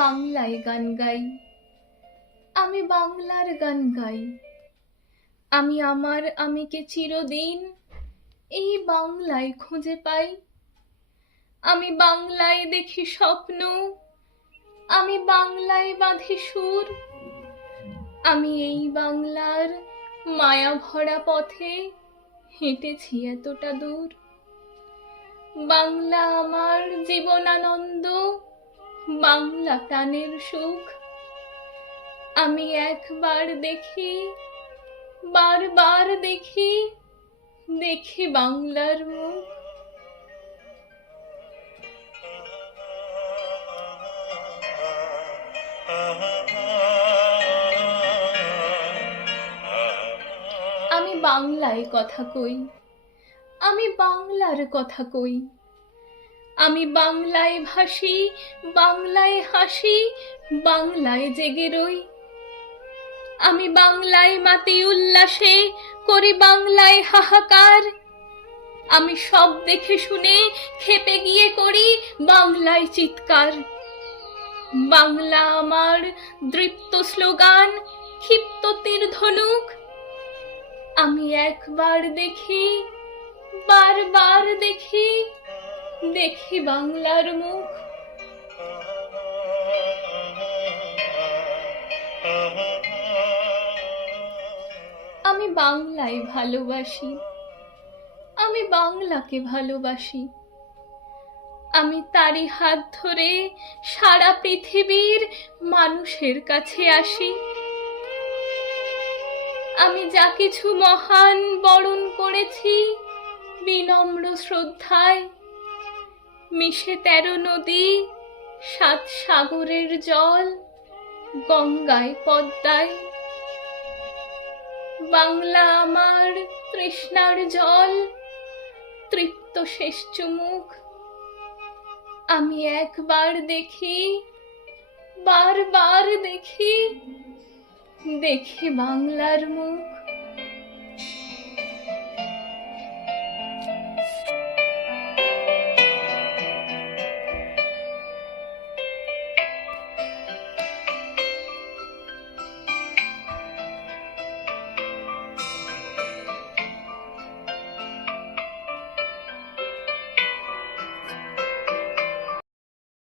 বাংলায় গান গাই, আমি বাংলার গান গাই। আমি আমার আমিকে চিরদিন এই বাংলায় খুঁজে পাই। আমি বাংলায় দেখি স্বপ্ন, আমি বাংলায় বাঁধি সুর। আমি এই বাংলার মায়া ভরা পথে হেঁটেছি এতটা দূর। বাংলা আমার জীবনানন্দ, বাংলা প্রাণের সুখ। আমি একবার দেখি, বারবার দেখি, দেখি বাংলার মুখ। আমি বাংলায় কথা কই, আমি বাংলার কথা কই। আমি বাংলায় ভাসি, বাংলায় হাসি, বাংলায় জেগে রই। আমি বাংলায় মাতি উল্লাসে, করি বাংলায় হাহাকার। আমি সব দেখে শুনে খেপে গিয়ে করি বাংলায় চিৎকার। বাংলা আমার দৃপ্ত স্লোগান, ক্ষিপ্ত তীর ধনুক। আমি একবার দেখি, বারবার দেখি, দেখি বাংলার মুখ। আমি বাংলায় ভালোবাসি, আমি বাংলাকে ভালোবাসি। আমি তারই হাত ধরে সারা পৃথিবীর মানুষের কাছে আসি। আমি যা কিছু মহান বরণ করেছি বিনম্র শ্রদ্ধায়। মিশে 13 নদী, 7 সাগরের জল, গঙ্গায় পদ্মায়। বাংলা আমার তৃষ্ণার জল, তৃপ্ত শেষ চুমুক। আমি একবার দেখি, বারবার দেখি, দেখি বাংলার মুখ।